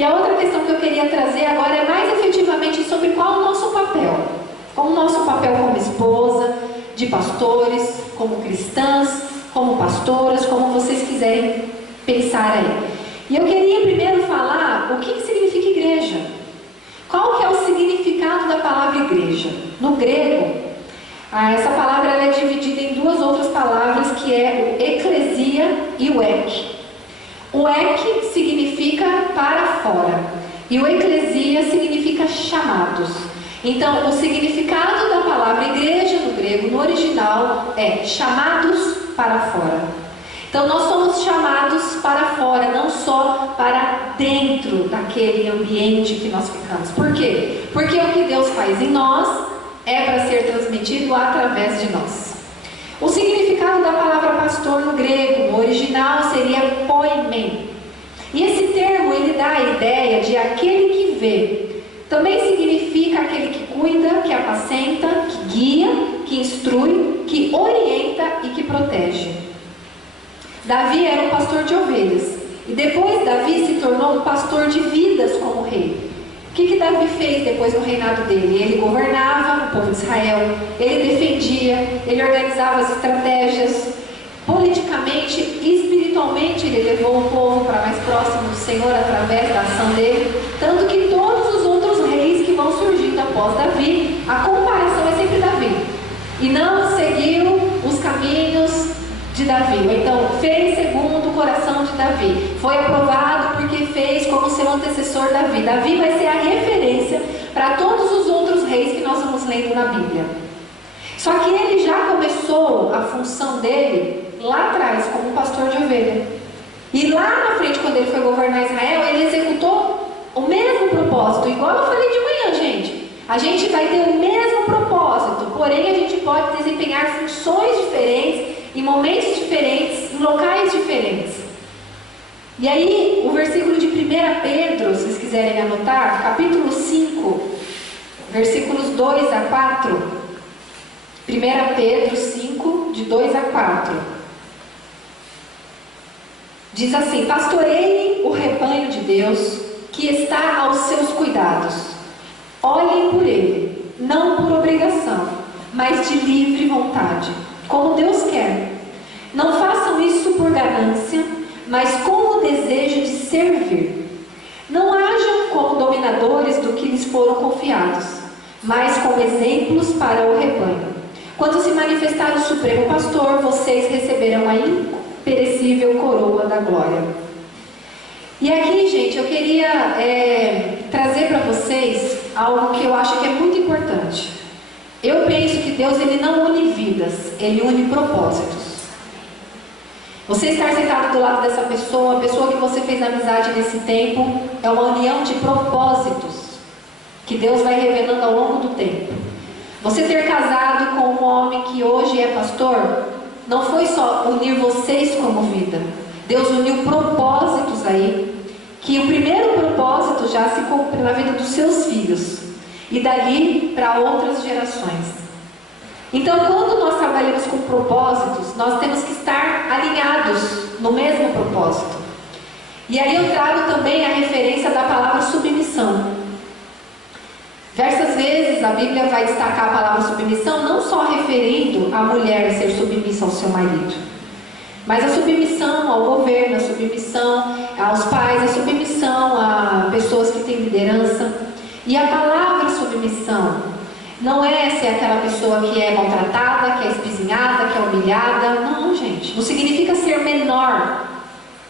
E a outra questão que eu queria trazer agora é mais efetivamente sobre qual é o nosso papel. Qual o nosso papel como esposa, de pastores, como cristãs, como pastoras, como vocês quiserem pensar aí. E eu queria primeiro falar o que significa igreja. Qual que é o significado da palavra igreja? No grego, essa palavra ela é dividida em duas outras palavras, que é o eclesia e o ek. O ek significa para fora e o eclesia significa chamados. Então, o significado da palavra igreja no grego, no original, é chamados para fora. Então, nós somos chamados para fora, não só para dentro daquele ambiente que nós ficamos. Por quê? Porque o que Deus faz em nós é para ser transmitido através de nós. O significado da palavra pastor no grego, no original, seria poimen. E esse termo, ele dá a ideia de aquele que vê. Também significa aquele que cuida, que apacenta, que guia, que instrui, que orienta e que protege. Davi era um pastor de ovelhas. E depois Davi se tornou um pastor de vidas como rei. O que Davi fez depois do reinado dele? Ele governava o povo de Israel, ele defendia, ele organizava as estratégias. Politicamente e espiritualmente ele levou o povo para mais próximo do Senhor através da ação dele. Tanto que todos os outros reis que vão surgindo após Davi, a comparação é sempre Davi. E não seguiu os caminhos de Davi, ou então fez segundo o coração de Davi, foi aprovado porque fez como seu antecessor Davi. Davi vai ser a referência para todos os outros reis que nós vamos lendo na Bíblia. Só que ele já começou a função dele lá atrás como pastor de ovelha, e lá na frente, quando ele foi governar Israel, ele executou o mesmo propósito, igual eu falei de manhã, gente. A gente vai ter o mesmo propósito, porém a gente pode desempenhar funções diferentes em momentos diferentes, em locais diferentes. E aí, o versículo de 1 Pedro, se vocês quiserem anotar, capítulo 5, versículos 2 a 4. 1 Pedro 5, de 2 a 4. Diz assim: pastoreiem o rebanho de Deus que está aos seus cuidados. Olhem por ele, não por obrigação, mas de livre vontade, como Deus quer. Não façam isso por ganância, mas com o desejo de servir. Não hajam como dominadores do que lhes foram confiados, mas como exemplos para o rebanho. Quando se manifestar o Supremo Pastor, vocês receberão a imperecível coroa da glória. E aqui, gente, eu queria trazer para vocês algo que eu acho que é muito importante. Eu penso que Deus, ele não une vidas, ele une propósitos. Você estar sentado do lado dessa pessoa, a pessoa que você fez amizade nesse tempo, é uma união de propósitos que Deus vai revelando ao longo do tempo. Você ter casado com um homem que hoje é pastor, não foi só unir vocês como vida. Deus uniu propósitos aí, que o primeiro propósito já se cumpre na vida dos seus filhos, e dali para outras gerações. Então, quando nós trabalhamos com propósitos, nós temos que estar alinhados no mesmo propósito. E aí eu trago também a referência da palavra submissão. Diversas vezes a Bíblia vai destacar a palavra submissão, não só referindo a mulher ser submissa ao seu marido, mas a submissão ao governo, a submissão aos pais, a submissão a pessoas que têm liderança. E a palavra submissão não é ser aquela pessoa que é maltratada, que é espizinhada, que é humilhada. Não, gente. Não significa ser menor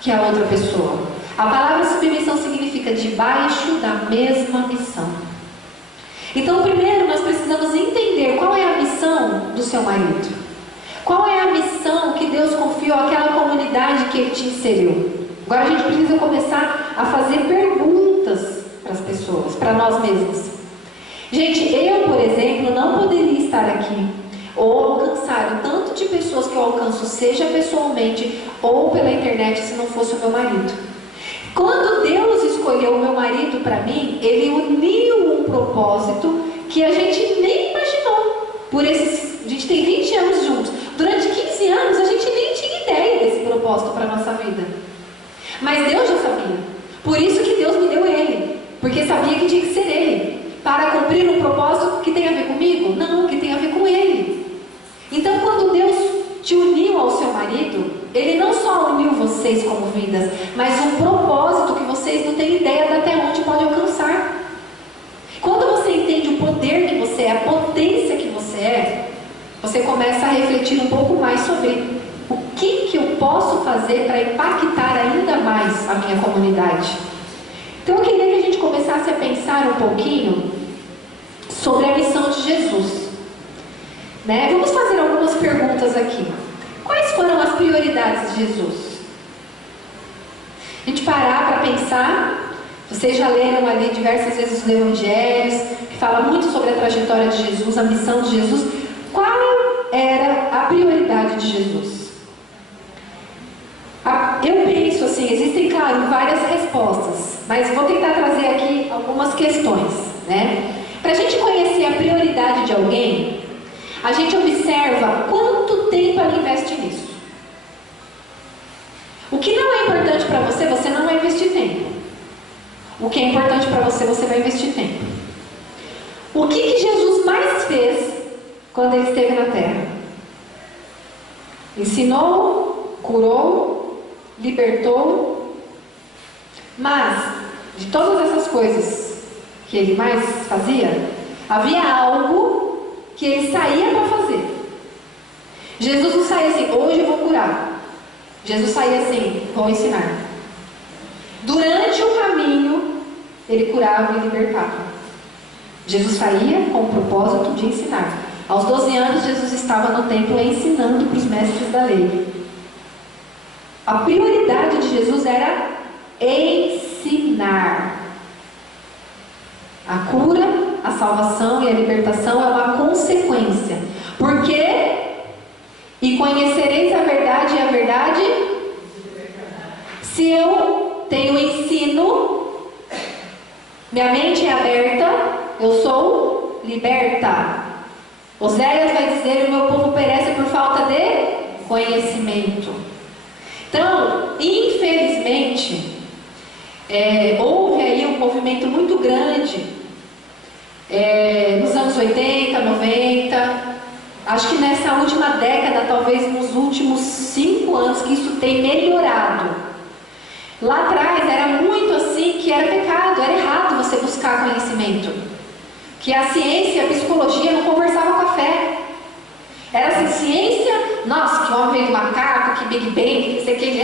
que a outra pessoa. A palavra submissão significa debaixo da mesma missão. Então, primeiro nós precisamos entender qual é a missão do seu marido. Qual é a missão que Deus confiou àquela comunidade que Ele te inseriu. Agora a gente precisa começar a fazer perguntas para as pessoas, para nós mesmos. Gente, eu, por exemplo, não poderia estar aqui ou alcançar o tanto de pessoas que eu alcanço, seja pessoalmente ou pela internet, se não fosse o meu marido. Quando Deus escolheu o meu marido para mim, Ele uniu um propósito que a gente nem imaginou. A gente tem 20 anos juntos. Durante 15 anos a gente nem tinha ideia desse propósito para a nossa vida. Mas Deus já sabia. Por isso que Deus me deu ele, porque sabia que tinha que ser ele. Para cumprir um propósito que tem a ver comigo? Não, que tem a ver com ele. Então, quando Deus te uniu ao seu marido, ele não só uniu vocês como vidas, mas um propósito que vocês não têm ideia de até onde pode alcançar. Quando você entende o poder que você é, a potência que você é, você começa a refletir um pouco mais sobre o que eu posso fazer para impactar ainda mais a minha comunidade. Então eu queria que a gente começasse a pensar um pouquinho sobre a missão de Jesus. Vamos fazer algumas perguntas aqui. Quais foram as prioridades de Jesus? A gente parar para pensar. Vocês já leram ali diversas vezes os evangelhos, que fala muito sobre a trajetória de Jesus, a missão de Jesus. Qual era a prioridade de Jesus? Eu penso assim, existem, claro, várias respostas, mas vou tentar trazer aqui algumas questões, Para a gente conhecer a prioridade de alguém, a gente observa quanto tempo ela investe nisso. O que não é importante para você, você não vai investir tempo. O que é importante para você, você vai investir tempo. O que Jesus mais fez quando ele esteve na terra? Ensinou, curou, libertou. Mas, de todas essas coisas que ele mais fazia, havia algo que ele saía para fazer. Jesus não saía assim, hoje eu vou curar. Jesus saía assim, vou ensinar. Durante o caminho, ele curava e libertava. Jesus saía com o propósito de ensinar. Aos 12 anos, Jesus estava no templo ensinando para os mestres da lei. A prioridade de Jesus era ensinar. A cura, a salvação e a libertação é uma consequência. Por quê? E conhecereis a verdade, e a verdade? Se eu tenho ensino, minha mente é aberta, eu sou liberta. Oséias vai dizer: o meu povo perece por falta de conhecimento. Então, infelizmente, houve aí um movimento muito grande nos anos 80, 90, acho que nessa última década, talvez nos últimos 5 anos, que isso tem melhorado. Lá atrás era muito assim, que era pecado, era errado você buscar conhecimento, que a ciência e a psicologia não conversavam com a fé. Era assim, ciência, nossa, que homem veio do macaco, que Big Bang, que sei o que.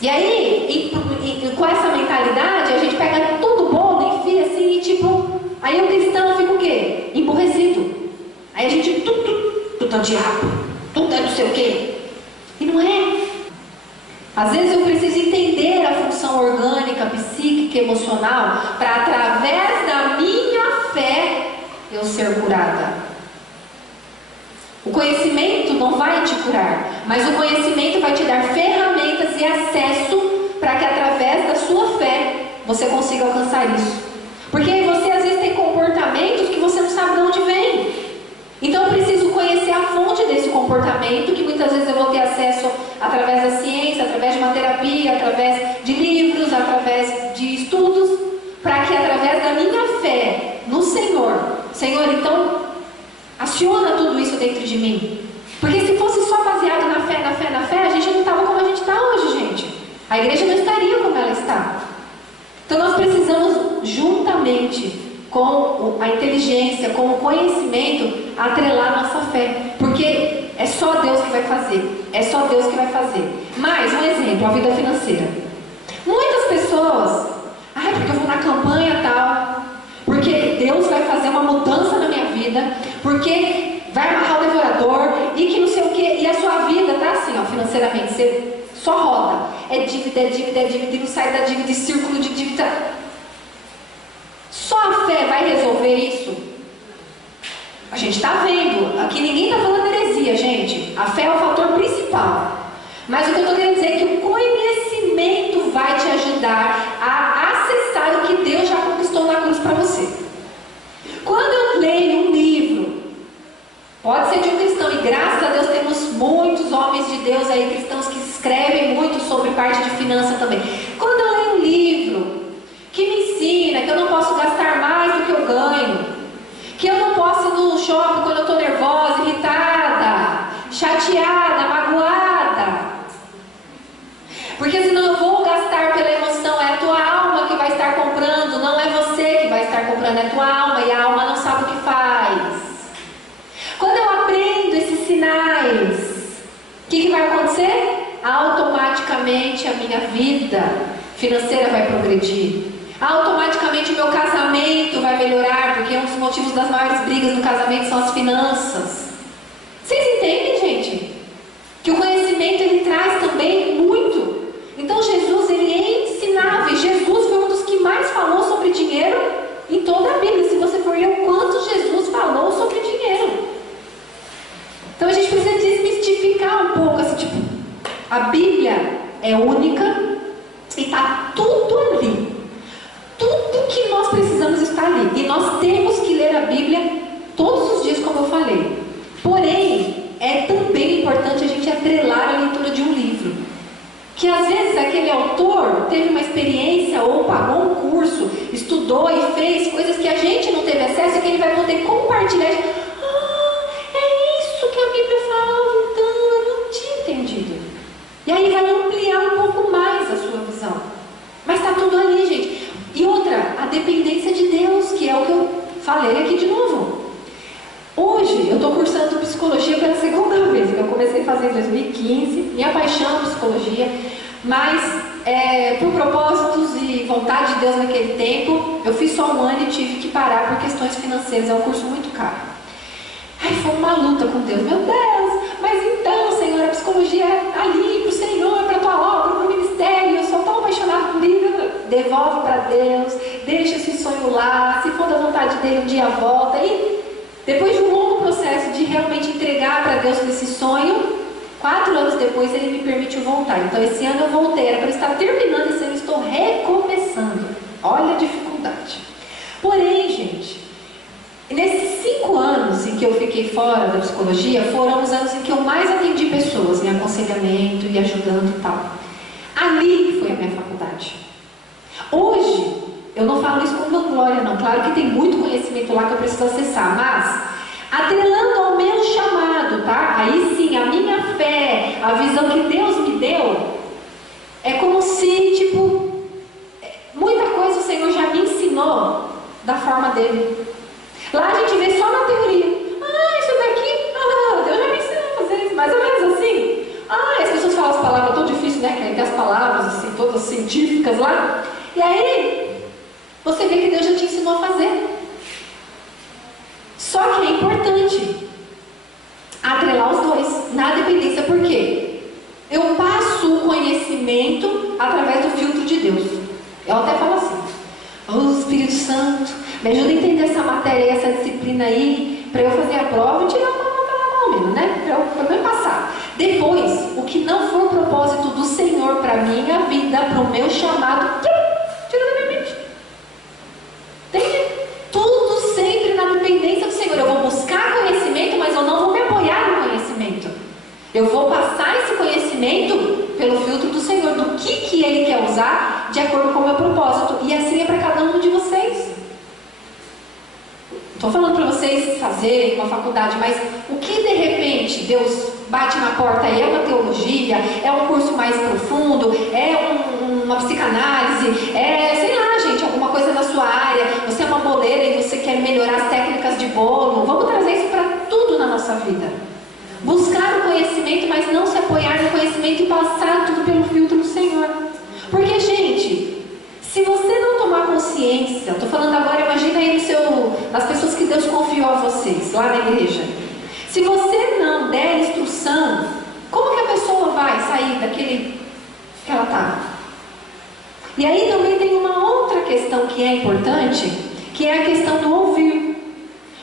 E aí, com essa mentalidade, a gente pega tudo bom, enfia assim, e tipo, aí o cristão fica o quê? Emburrecido. Aí a gente, tudo é o diabo, tudo é não sei o quê. E não é. Às vezes eu preciso entender a função orgânica, psíquica, emocional, para através da minha fé eu ser curada. O conhecimento não vai te curar, mas o conhecimento vai te dar ferramentas e acesso para que através da sua fé você consiga alcançar isso. Porque você às vezes tem comportamentos que você não sabe de onde vem. Então eu preciso conhecer a fonte desse comportamento, que muitas vezes eu vou ter acesso através da ciência, através de uma terapia, através de livros, através de estudos, para que através da minha fé no Senhor, então aciona tudo isso dentro de mim. Porque se fosse só baseado na fé, a gente não estava como a gente está hoje, gente. A igreja não estaria como ela está. Então nós precisamos, juntamente com a inteligência, com o conhecimento, atrelar nossa fé. Porque é só Deus que vai fazer. É só Deus que vai fazer. Mais um exemplo, a vida financeira. Muitas pessoas, porque eu vou na campanha tal, porque Deus vai fazer uma mudança na minha vida, porque vai amarrar o devorador, e que não sei o que, e a sua vida tá assim, financeiramente, você só roda. É dívida, e não sai da dívida, círculo de dívida. Só a fé vai resolver isso? A gente está vendo, aqui ninguém está falando heresia, gente. A fé é o fator principal. Mas o que eu estou querendo dizer é que o conhecimento vai te ajudar a acessar o que Deus já conquistou na cruz para você. Quando eu leio um livro, pode ser de um cristão, e graças a Deus temos muitos homens de Deus aí, cristãos que escrevem muito sobre parte de finança também. Quando eu leio um livro que me ensina que eu não posso gastar mais do que eu ganho, que eu não posso ir no shopping quando eu estou nervosa, irritada, chateada, magoada, porque senão eu vou gastar pela emoção. É a tua alma que vai estar comprando, não é você que vai estar comprando, é a tua alma, e a alma não sabe o que faz. Quando eu aprendo esses sinais, o que vai acontecer? Automaticamente a minha vida financeira vai progredir. Automaticamente o meu casamento vai melhorar, porque um dos motivos das maiores brigas no casamento são as finanças. Vocês entendem, gente? Que o conhecimento ele traz também muito. Então Jesus ele é ensinável. Jesus foi um dos que mais falou sobre dinheiro em toda a Bíblia. Se você for ler o quanto Jesus falou sobre dinheiro. Então a gente precisa desmistificar um pouco assim, tipo, a Bíblia é única e está tudo ali. Tudo que nós precisamos está ali. E nós temos que ler a Bíblia todos os dias, como eu falei. Porém, é também importante a gente atrelar a leitura de um livro. Que às vezes aquele autor teve uma experiência ou pagou um curso, estudou e fez coisas que a gente não teve acesso e que ele vai poder compartilhar. É isso que a Bíblia falava, então eu não tinha entendido. E aí vai ampliar um pouco mais a sua visão. Mas está tudo ali, gente. E outra, a dependência de Deus, que é o que eu falei aqui de novo. Hoje, eu estou cursando psicologia pela segunda vez, que eu comecei a fazer em 2015, minha paixão é psicologia, mas por propósitos e vontade de Deus naquele tempo, eu fiz só um ano e tive que parar por questões financeiras, é um curso muito caro. Aí foi uma luta com Deus, meu Deus, mas então, Senhor, a psicologia é ali para o Senhor, para a tua obra, para o ministério, eu sou tão apaixonado por isso. Devolve para Deus, deixa esse sonho lá, se for da vontade dele, um dia volta. E depois de um longo processo de realmente entregar para Deus esse sonho, 4 anos depois ele me permitiu voltar. Então esse ano eu voltei, era para estar terminando esse ano, estou recomeçando. Olha a dificuldade. Porém, gente, nesses 5 anos em que eu fiquei fora da psicologia, foram os anos em que eu mais atendi pessoas em aconselhamento e ajudando e tal. Ali foi a minha faculdade. Hoje, eu não falo isso com vanglória não, claro que tem muito conhecimento lá que eu preciso acessar, mas atrelando ao meu chamado, tá? Aí sim, a minha fé, a visão que Deus me deu, é como se, tipo, muita coisa o Senhor já me ensinou da forma dele. Lá a gente vê só na teoria. Isso daqui, Deus já me ensinou a fazer isso, mais ou menos assim. As pessoas falam as palavras tão difíceis, né? Que tem as palavras assim, todas científicas lá. E aí, você vê que Deus já te ensinou a fazer. Só que é importante atrelar os dois na dependência. Por quê? Eu passo o conhecimento através do filtro de Deus. Eu até falo assim: Espírito Santo, me ajuda a entender essa matéria, essa disciplina aí, para eu fazer a prova e tirar uma nota lá no menos, né? Para eu passar. Depois, o que não for propósito do Senhor para minha vida, para o meu chamado, tira da minha mente. Entende? Tudo sempre na dependência do Senhor. Eu vou buscar conhecimento, mas eu não vou me apoiar no conhecimento. Eu vou passar esse conhecimento pelo filtro do Senhor, do que Ele quer usar de acordo com o meu propósito. E assim é para cada um de vocês. Estou falando para vocês fazerem uma faculdade, mas o que de repente Deus bate na porta aí? É uma teologia, é um curso mais profundo, é uma psicanálise, sei lá, gente, alguma coisa na sua área. Você é uma boleira e você quer melhorar as técnicas de bolo. Vamos trazer isso para tudo na nossa vida. Buscar o conhecimento, mas não se apoiar no conhecimento e passar tudo pelo filtro do Senhor. Porque, gente, se você não tomar consciência, estou falando agora, imagina aí nas pessoas que Deus confiou a vocês, lá na igreja. Se você não der instrução, como que a pessoa vai sair daquele que ela está? E aí também tem uma outra questão que é importante, que é a questão do ouvir.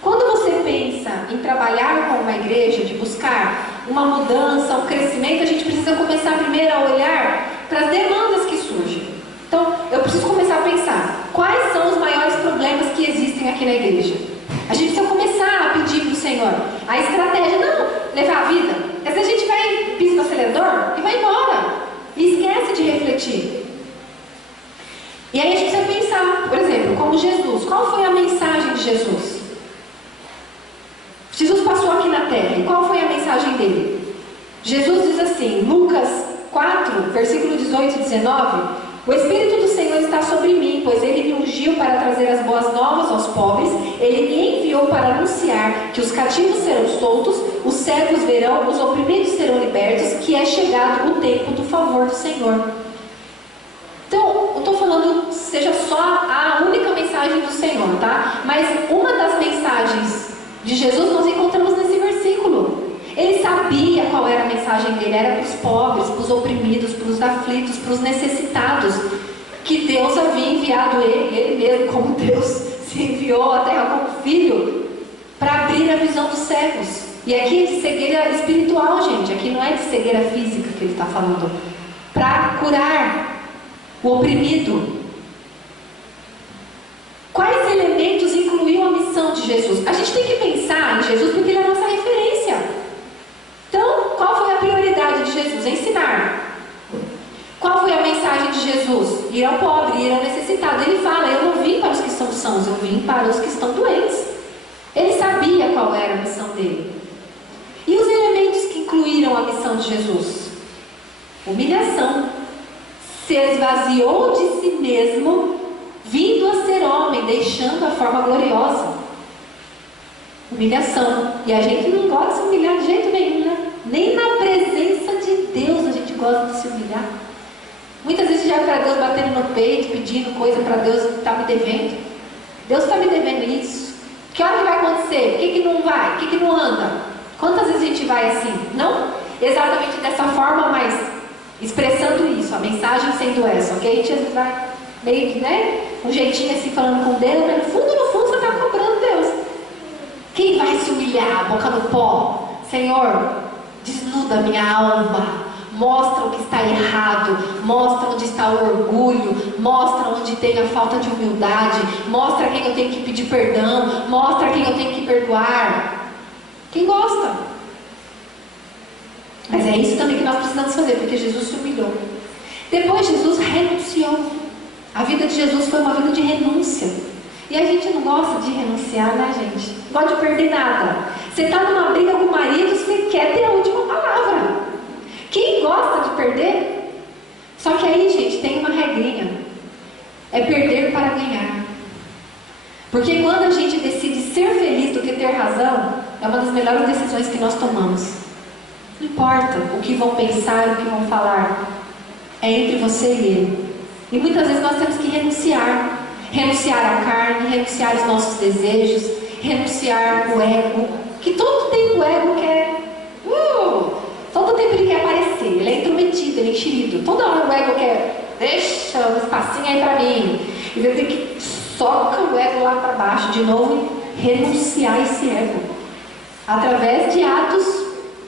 Quando você pensa em trabalhar com uma igreja, de buscar uma mudança, um crescimento, a gente precisa começar primeiro a olhar para as demandas que surgem. Então, eu preciso começar a pensar, quais são os maiores problemas que existem aqui na igreja? A gente precisa começar a pedir para o Senhor a estratégia, não levar a vida. Às vezes a gente vai, pisa no acelerador, como Jesus. Qual foi a mensagem de Jesus? Jesus passou aqui na terra. E qual foi a mensagem dele? Jesus diz assim, Lucas 4, versículo 18 e 19: o Espírito do Senhor está sobre mim, pois Ele me ungiu para trazer as boas novas aos pobres. Ele me enviou para anunciar que os cativos serão soltos, os cegos verão, os oprimidos serão libertos, que é chegado o tempo do favor do Senhor. Então, eu estou falando, seja só a única mensagem do Senhor, tá? Mas uma das mensagens de Jesus nós encontramos nesse versículo. Ele sabia qual era a mensagem dele, era para os pobres, para os oprimidos, para os aflitos, para os necessitados, que Deus havia enviado ele mesmo como Deus se enviou à terra como filho, para abrir a visão dos cegos. E aqui é de cegueira espiritual, gente, aqui não é de cegueira física que ele está falando, para curar o oprimido. Quais elementos incluiu a missão de Jesus? A gente tem que pensar em Jesus porque ele é a nossa referência. Então, qual foi a prioridade de Jesus? Ensinar. Qual foi a mensagem de Jesus? Ir ao pobre, ir ao necessitado. Ele fala, eu não vim para os que estão sãos, eu vim para os que estão doentes. Ele sabia qual era a missão dele. E os elementos que incluíram a missão de Jesus? Humilhação. Se esvaziou de si mesmo, vindo a ser homem, deixando a forma gloriosa. Humilhação. E a gente não gosta de se humilhar de jeito nenhum, né? Nem na presença de Deus a gente gosta de se humilhar. Muitas vezes já é para Deus batendo no peito, pedindo coisa para Deus que está me devendo. Deus está me devendo isso. Que hora que vai acontecer? O que não vai? O que não anda? Quantas vezes a gente vai assim? Não exatamente dessa forma, mas expressando isso, a mensagem sendo essa, ok? A gente às vezes vai meio que, né? Um jeitinho assim falando com Deus, mas no fundo você está cobrando Deus. Quem vai se humilhar, boca no pó? Senhor, desnuda minha alma, mostra o que está errado, mostra onde está o orgulho, mostra onde tem a falta de humildade, mostra quem eu tenho que pedir perdão, mostra quem eu tenho que perdoar. Quem gosta? Mas é isso também que nós precisamos fazer, porque Jesus se humilhou. Depois Jesus renunciou. A vida de Jesus foi uma vida de renúncia. E a gente não gosta de renunciar, né, gente? Não gosta de perder nada. Você está numa briga com o marido, você quer ter a última palavra. Quem gosta de perder? Só que aí, gente, tem uma regrinha. É perder para ganhar. Porque quando a gente decide ser feliz do que ter razão, é uma das melhores decisões que nós tomamos. Não importa o que vão pensar, o que vão falar. É entre você e ele. E muitas vezes nós temos que renunciar. Renunciar à carne, renunciar aos nossos desejos, renunciar ao ego. Que todo tempo o ego quer. Todo tempo ele quer aparecer. Ele é intrometido, ele é enxerido. Toda hora o ego quer. Deixa um espacinho aí pra mim. E você tem que soca o ego lá para baixo de novo e renunciar a esse ego. Através de atos,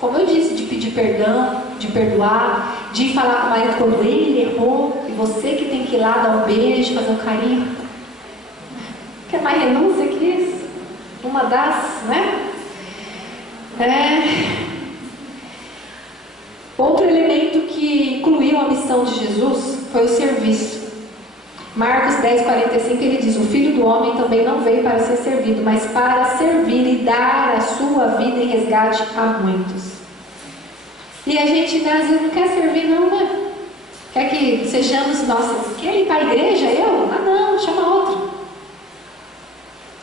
como eu disse, de pedir perdão, de perdoar, de falar com o marido quando ele errou, e você que tem que ir lá dar um beijo, fazer um carinho. Quer mais renúncia que isso? Uma das, né? Outro elemento que incluiu a missão de Jesus foi o serviço. Marcos 10:45 ele diz: o Filho do Homem também não veio para ser servido, mas para servir e dar a sua vida em resgate a muitos. E a gente às vezes não quer servir não, né? Quer que sejamos, nossa, quer ir para a igreja? Eu? Ah não, chama outro.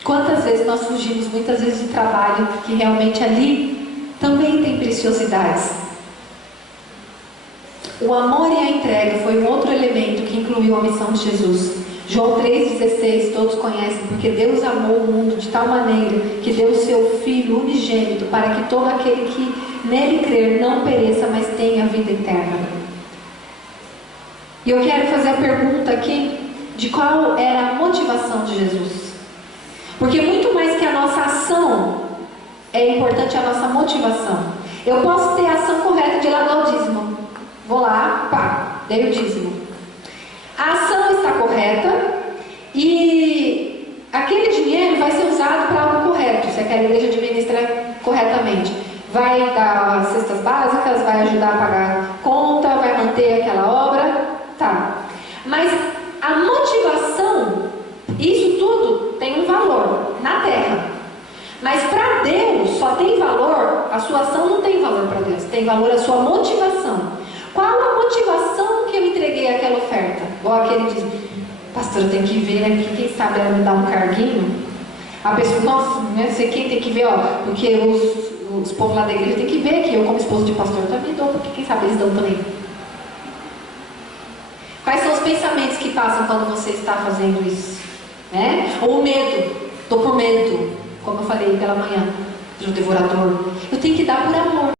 Quantas vezes nós fugimos, muitas vezes, de trabalho que realmente ali também tem preciosidades. O amor e a entrega foi um outro elemento que incluiu a missão de Jesus. João 3,16, todos conhecem, porque Deus amou o mundo de tal maneira que deu o seu Filho unigênito para que todo aquele que nele crer não pereça, mas tenha vida eterna. E eu quero fazer a pergunta aqui de qual era a motivação de Jesus. Porque muito mais que a nossa ação, é importante a nossa motivação. Eu posso ter a ação correta de ir lá dar o dízimo. Vou lá, pá, dei o dízimo. A ação está correta e aquele dinheiro vai ser usado para algo correto, se aquela igreja administra corretamente. Vai dar cestas básicas, vai ajudar a pagar conta, vai manter aquela obra, tá. Mas a motivação, isso tudo A sua ação não tem valor para Deus, tem valor a sua motivação. Qual a motivação que eu entreguei àquela oferta? Ou aquele diz, pastor, eu tenho que ver, né? Porque quem sabe ela me dá um carguinho. A pessoa, nossa, né? Você quem tem que ver, ó, porque os povos lá da igreja tem que ver que eu, como esposo de pastor, também dou, porque quem sabe eles dão também. Quais são os pensamentos que passam quando você está fazendo isso? Né? Ou o medo, estou com medo, como eu falei pela manhã, do devorador. Eu tenho que dar por amor.